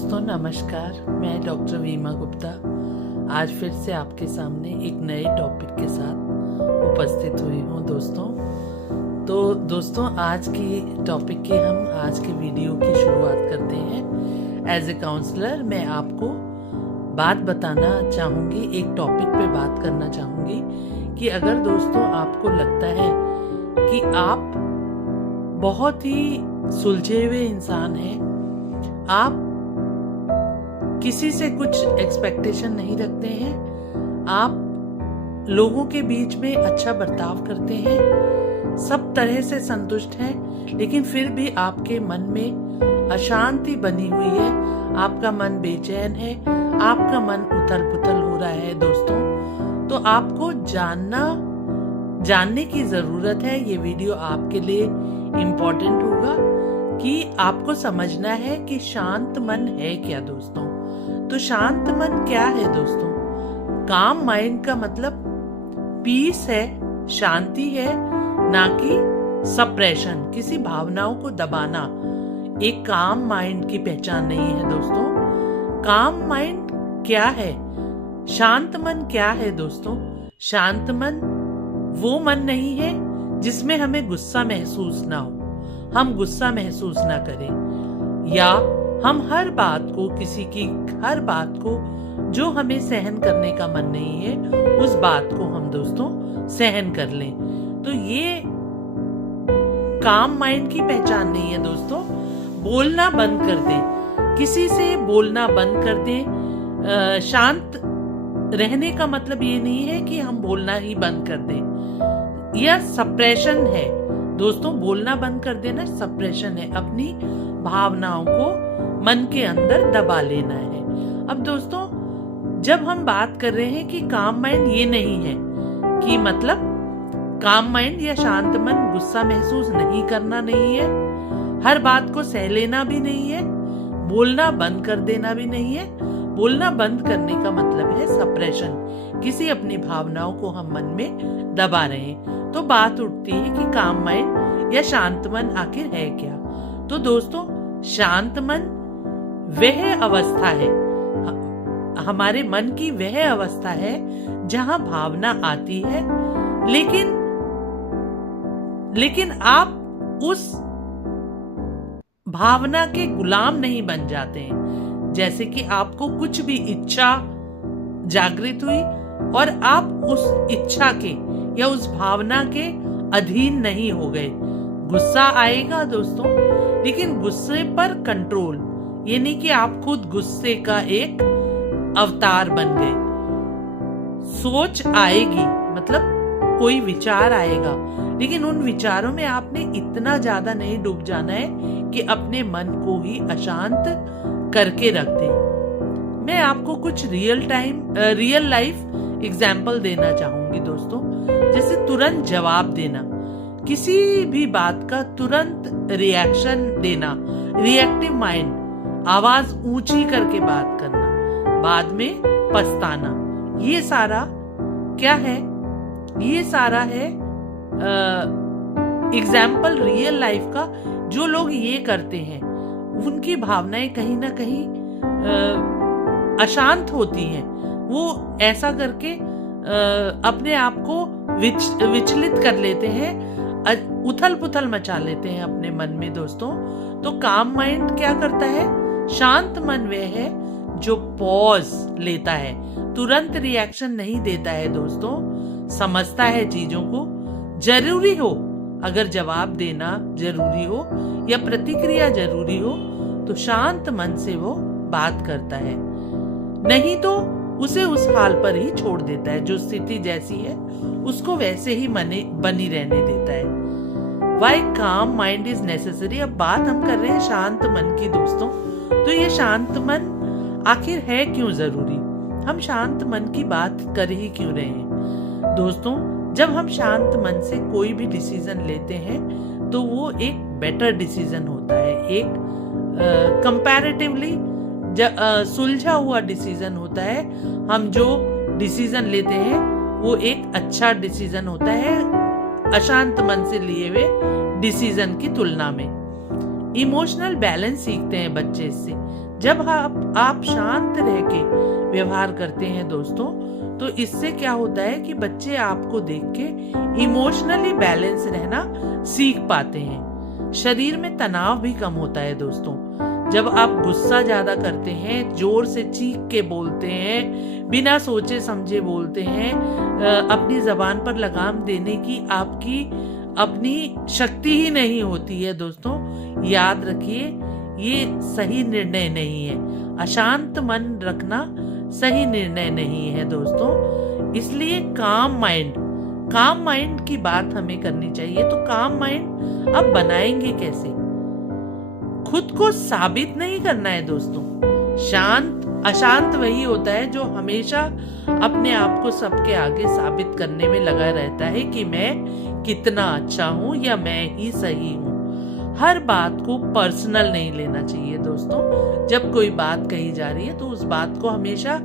दोस्तों नमस्कार, मैं डॉक्टर वीमा गुप्ता आज फिर से आपके सामने एक नए टॉपिक के साथ उपस्थित हुई हूँ दोस्तों आज की टॉपिक की हम आज के वीडियो की शुरुआत करते हैं। एज ए काउंसलर मैं आपको बात बताना चाहूँगी, एक टॉपिक पे बात करना चाहूँगी कि अगर दोस्तों आपको लगता है कि आप बहुत ही सुलझे हुए इंसान हैं, आप किसी से कुछ एक्सपेक्टेशन नहीं रखते हैं, आप लोगों के बीच में अच्छा बर्ताव करते हैं, सब तरह से संतुष्ट हैं, लेकिन फिर भी आपके मन में अशांति बनी हुई है, आपका मन बेचैन है, आपका मन उथल पुथल हो रहा है दोस्तों, तो आपको जानने की जरूरत है। ये वीडियो आपके लिए इम्पोर्टेंट होगा कि आपको समझना है कि शांत मन है क्या दोस्तों। तो शांत मन क्या है दोस्तों? काम माइंड का मतलब पीस है, शांति है, ना कि सप्रेशन, किसी भावनाओं को दबाना। एक काम माइंड की पहचान नहीं है दोस्तों। काम माइंड क्या है? शांत मन क्या है दोस्तों? शांत मन वो मन नहीं है जिसमें हमें गुस्सा महसूस ना हो, हम गुस्सा महसूस ना करें, या हम हर बात को, किसी की हर बात को जो हमें सहन करने का मन नहीं है उस बात को हम दोस्तों सहन कर लें। तो ये काम माइंड की पहचान नहीं है दोस्तों। बोलना बंद कर दें, किसी से बोलना बंद कर दें। शांत रहने का मतलब ये नहीं है कि हम बोलना ही बंद कर दें, यह सप्रेशन है दोस्तों। बोलना बंद कर देना सप्रेशन है, अपनी भावनाओं को मन के अंदर दबा लेना है। अब दोस्तों जब हम बात कर रहे हैं कि काम माइंड ये नहीं है कि मतलब काम माइंड या शांत मन गुस्सा महसूस नहीं करना नहीं है, हर बात को सह लेना भी नहीं है, बोलना बंद कर देना भी नहीं है। बोलना बंद करने का मतलब है सप्रेशन, किसी अपनी भावनाओं को हम मन में दबा रहे हैं। तो बात उठती है कि काम माइंड या शांत मन आखिर है क्या? तो दोस्तों शांत मन वह अवस्था है, हमारे मन की वह अवस्था है जहां भावना आती है, लेकिन आप उस भावना के गुलाम नहीं बन जाते हैं। जैसे कि आपको कुछ भी इच्छा जागृत हुई और आप उस इच्छा के या उस भावना के अधीन नहीं हो गए। गुस्सा आएगा दोस्तों, लेकिन गुस्से पर कंट्रोल, ये नहीं कि आप खुद गुस्से का एक अवतार बन गए। सोच आएगी, मतलब कोई विचार आएगा, लेकिन उन विचारों में आपने इतना ज्यादा नहीं डूब जाना है कि अपने मन को ही अशांत करके रख दे। मैं आपको कुछ रियल लाइफ एग्जाम्पल देना चाहूंगी दोस्तों। जैसे तुरंत जवाब देना, किसी भी बात का तुरंत रिएक्शन देना, रिएक्टिव माइंड, आवाज ऊंची करके बात करना, बाद में पछताना, ये सारा क्या है? ये सारा है एग्जाम्पल रियल लाइफ का। जो लोग ये करते हैं उनकी भावनाएं कहीं ना कहीं अशांत होती हैं। वो ऐसा करके अपने आप को विचलित कर लेते हैं, उथल पुथल मचा लेते हैं अपने मन में दोस्तों। तो काम माइंड क्या करता है? शांत मन वह है जो पॉज लेता है, तुरंत रिएक्शन नहीं देता है दोस्तों, समझता है चीजों को। जरूरी हो, अगर जवाब देना जरूरी हो या प्रतिक्रिया जरूरी हो, तो शांत मन से वो बात करता है, नहीं तो उसे उस हाल पर ही छोड़ देता है। जो स्थिति जैसी है उसको वैसे ही बनी रहने देता है। Why calm mind is necessary? अब बात हम कर रहे हैं शांत मन की दोस्तों। तो ये शांत मन आखिर है क्यों जरूरी? हम शांत मन की बात कर ही क्यों रहे हैं दोस्तों? जब हम शांत मन से कोई भी डिसीजन लेते हैं तो वो एक बेटर डिसीजन होता है, एक कंपैरेटिवली सुलझा हुआ डिसीजन होता है। हम जो डिसीजन लेते हैं वो एक अच्छा डिसीजन होता है अशांत मन से लिए हुए डिसीजन की तुलना में। इमोशनल बैलेंस सीखते हैं बच्चे इससे। जब आप शांत रह के व्यवहार करते हैं दोस्तों, तो इससे क्या होता है कि बच्चे आपको देख के इमोशनली बैलेंस रहना सीख पाते हैं। शरीर में तनाव भी कम होता है दोस्तों। जब आप गुस्सा ज्यादा करते हैं, जोर से चीख के बोलते हैं, बिना सोचे समझे बोलते हैं, अपनी जबान पर लगाम देने की आपकी अपनी शक्ति ही नहीं होती है दोस्तों, याद रखिए ये सही निर्णय नहीं है। अशांत मन रखना सही निर्णय नहीं है दोस्तों। इसलिए काम माइंड की बात हमें करनी चाहिए। तो काम माइंड अब बनाएंगे कैसे? खुद को साबित नहीं करना है दोस्तों। अशांत वही होता है जो हमेशा अपने आप को सबके आगे साबित करने में लगा रहता है कि मैं कितना अच्छा हूं या मैं ही सही हूं। हर बात को पर्सनल नहीं लेना चाहिए दोस्तों। जब कोई बात कही जा रही है तो उस बात को हमेशा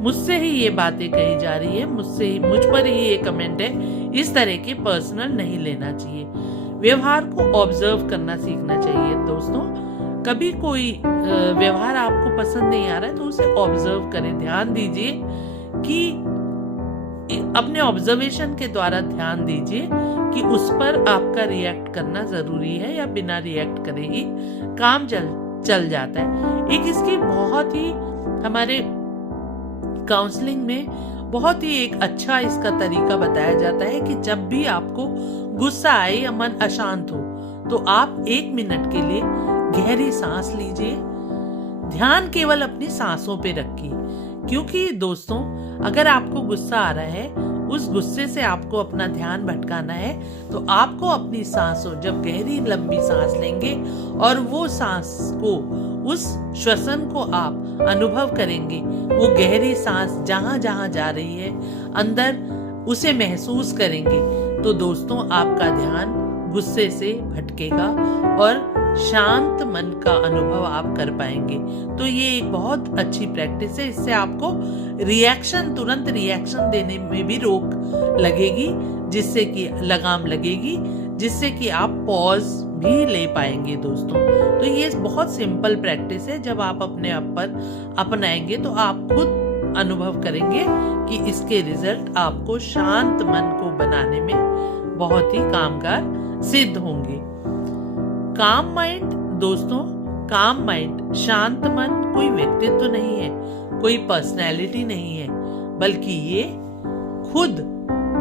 मुझसे ही ये बातें कही जा रही है, मुझ पर ही ये कमेंट है, इस तरह के पर्सनल नहीं लेना चाहिए। व्यवहार को ऑब्जर्व करना सीखना चाहिए दोस्तों। कभी कोई व्यवहार आपको पसंद नहीं आ रहा है तो उसे ऑब्जर्व करें, ध्यान दीजिए कि अपने ऑब्जर्वेशन के द्वारा ध्यान दीजिए कि उस पर आपका रिएक्ट करना जरूरी है या बिना रिएक्ट करे ही काम चल जाता है। एक इसकी बहुत ही हमारे काउंसलिंग में बहुत ही एक अच्छा इसका तरीका बताया जाता है कि जब भी आपको गुस्सा आए या मन अशांत हो तो आप 1 मिनट के लिए गहरी सांस लीजिए। ध्यान केवल अपनी सांसों पे रखिए, क्योंकि दोस्तों अगर आपको गुस्सा आ रहा है, उस गुस्से से आपको अपना ध्यान भटकाना है, तो आपको अपनी सांसों, जब गहरी लंबी सांस लेंगे और वो सांस को, उस श्वसन को आप अनुभव करेंगे, वो गहरी सांस जहां जहां जा रही है अंदर उसे महसूस करेंगे, तो दोस्तों आपका ध्यान गुस्से से भटकेगा और शांत मन का अनुभव आप कर पाएंगे। तो ये एक बहुत अच्छी प्रैक्टिस है। इससे आपको तुरंत रिएक्शन देने में भी रोक लगेगी, जिससे कि लगाम लगेगी, जिससे कि आप पॉज भी ले पाएंगे दोस्तों। तो ये बहुत सिंपल प्रैक्टिस है। जब आप अपने आप पर अपनाएंगे तो आप खुद अनुभव करेंगे कि इसके रिजल्ट आपको शांत मन को बनाने में बहुत ही कामगार सिद्ध होंगे। काम माइंड दोस्तों, काम माइंड, शांत मन कोई व्यक्तित्व नहीं है, कोई पर्सनैलिटी नहीं है, बल्कि ये खुद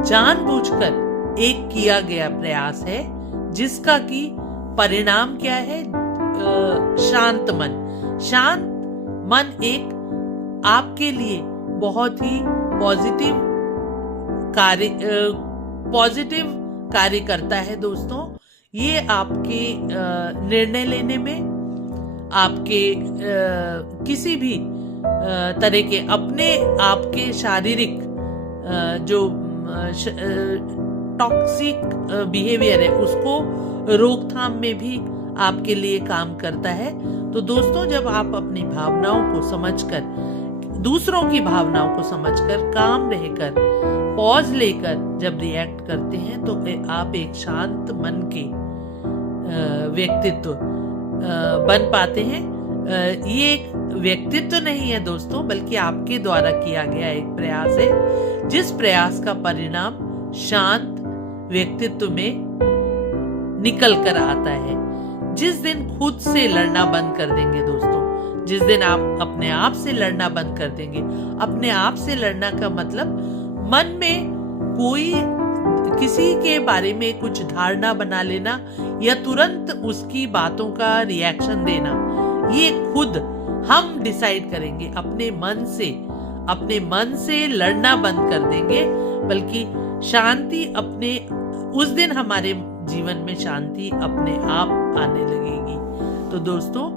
जानबूझकर एक किया गया प्रयास है, जिसका कि परिणाम क्या है? शांत मन। शांत मन एक आपके लिए बहुत ही पॉजिटिव कार्य करता है दोस्तों। ये आपके निर्णय लेने में, आपके किसी भी तरह के अपने आपके शारीरिक जो टॉक्सिक बिहेवियर है उसको रोकथाम में भी आपके लिए काम करता है। तो दोस्तों जब आप अपनी भावनाओं को समझकर, दूसरों की भावनाओं को समझकर, काम रहकर, पॉज लेकर जब रिएक्ट करते हैं तो आप एक शांत मन के व्यक्तित्व बन पाते हैं। ये एक व्यक्तित्व नहीं है दोस्तों, बल्कि आपके द्वारा किया गया एक प्रयास है, जिस प्रयास का परिणाम शांत व्यक्तित्व में निकल कर आता है। जिस दिन खुद से लड़ना बंद कर देंगे दोस्तों, जिस दिन आप अपने आप से लड़ना बंद कर देंगे, अपने आप से लड़ना का मतलब मन में कोई किसी के बारे में कुछ धारणा बना लेना या तुरंत उसकी बातों का रिएक्शन देना, ये खुद हम डिसाइड करेंगे। अपने मन से लड़ना बंद कर देंगे, बल्कि शांति अपने, उस दिन हमारे जीवन में शांति अपने आप आने लगेगी। तो दोस्तों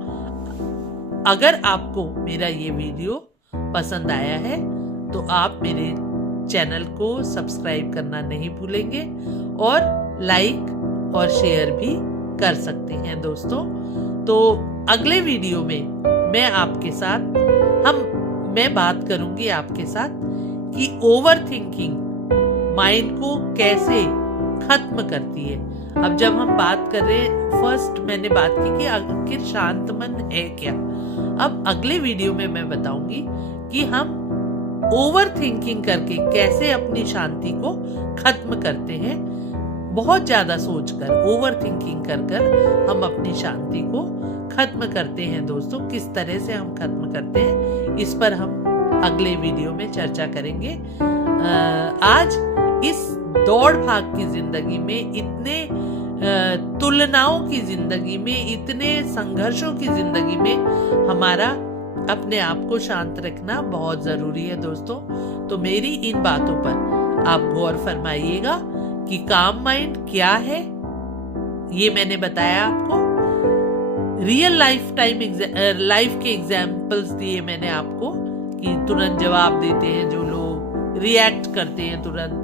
अगर आपको मेरा ये वीडियो पसंद आया है तो आप मेरे चैनल को सब्सक्राइब करना नहीं भूलेंगे और लाइक और शेयर भी कर सकते हैं दोस्तों। तो अगले वीडियो में मैं बात करूंगी आपके साथ कि ओवर थिंकिंग माइंड को कैसे खत्म करती है। अब जब हम बात कर रहे हैं, फर्स्ट मैंने बात की कि आखिर शांत मन है क्या। अब अगले वीडियो में मैं बताऊंगी कि हम ओवर थिंकिंग करके कैसे अपनी शांति को खत्म करते हैं। बहुत ज्यादा सोचकर, ओवर थिंकिंग कर कर हम अपनी शांति को खत्म करते हैं दोस्तों। किस तरह से हम खत्म करते हैं, इस पर हम अगले वीडियो में चर्चा करेंगे। आज इस दौड़ भाग की जिंदगी में, इतने तुलनाओं की जिंदगी में, इतने संघर्षों की जिंदगी में हमारा अपने आप को शांत रखना बहुत जरूरी है दोस्तों। तो मेरी इन बातों पर आप गौर फरमाइएगा कि काम माइंड क्या है, ये मैंने बताया आपको। रियल लाइफ के एग्जाम्पल्स दिए मैंने आपको कि तुरंत जवाब देते हैं जो लोग, रिएक्ट करते हैं तुरंत,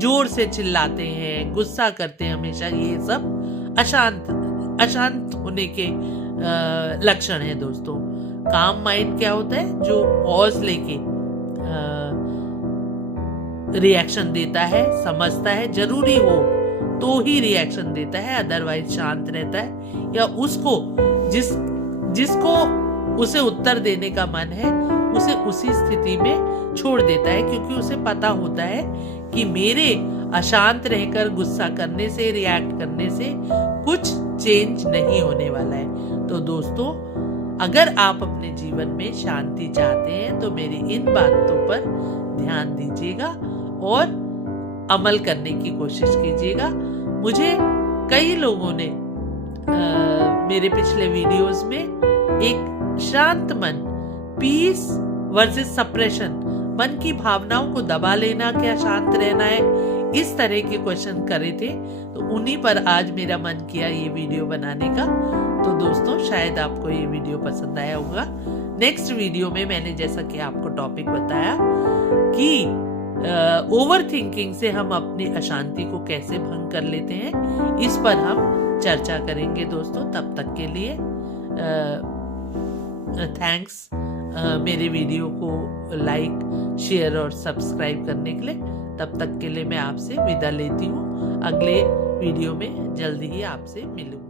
जोर से चिल्लाते हैं, गुस्सा करते हैं हमेशा, ये सब अशांत होने के लक्षण है दोस्तों। काम माइंड क्या होता है, जो पॉज लेके रिएक्शन देता है, समझता है, जरूरी हो तो ही रिएक्शन देता है, अदरवाइज शांत रहता है, या उसको जिसको उसे उत्तर देने का मन है उसे उसी स्थिति में छोड़ देता है, क्योंकि उसे पता होता है कि मेरे अशांत रहकर गुस्सा करने से, रिएक्ट करने से कुछ चेंज नहीं होने वाला है। तो दोस्तों, अगर आप अपने जीवन में शांति चाहते हैं तो मेरी इन बातों पर ध्यान दीजिएगा और अमल करने की कोशिश कीजिएगा। मुझे कई लोगों ने मेरे पिछले वीडियोस में एक शांत मन, पीस वर्सेस सप्रेशन, मन की भावनाओं को दबा लेना क्या शांत रहना है, इस तरह के क्वेश्चन करे थे। तो उन्हीं पर आज मेरा मन किया ये वीडियो बनाने का। तो दोस्तों, शायद आपको ये वीडियो पसंद आया होगा। नेक्स्ट वीडियो में मैंने जैसा कि आपको टॉपिक बताया कि ओवर थिंकिंग से हम अपनी अशांति को कैसे भंग कर लेते हैं, इस पर हम चर्चा करेंगे दोस्तों। तब तक के लिए थैंक्स मेरे वीडियो को लाइक, शेयर और सब्सक्राइब करने के लिए। तब तक के लिए मैं आपसे विदा लेती हूँ। अगले वीडियो में जल्दी ही आपसे मिलूंगी।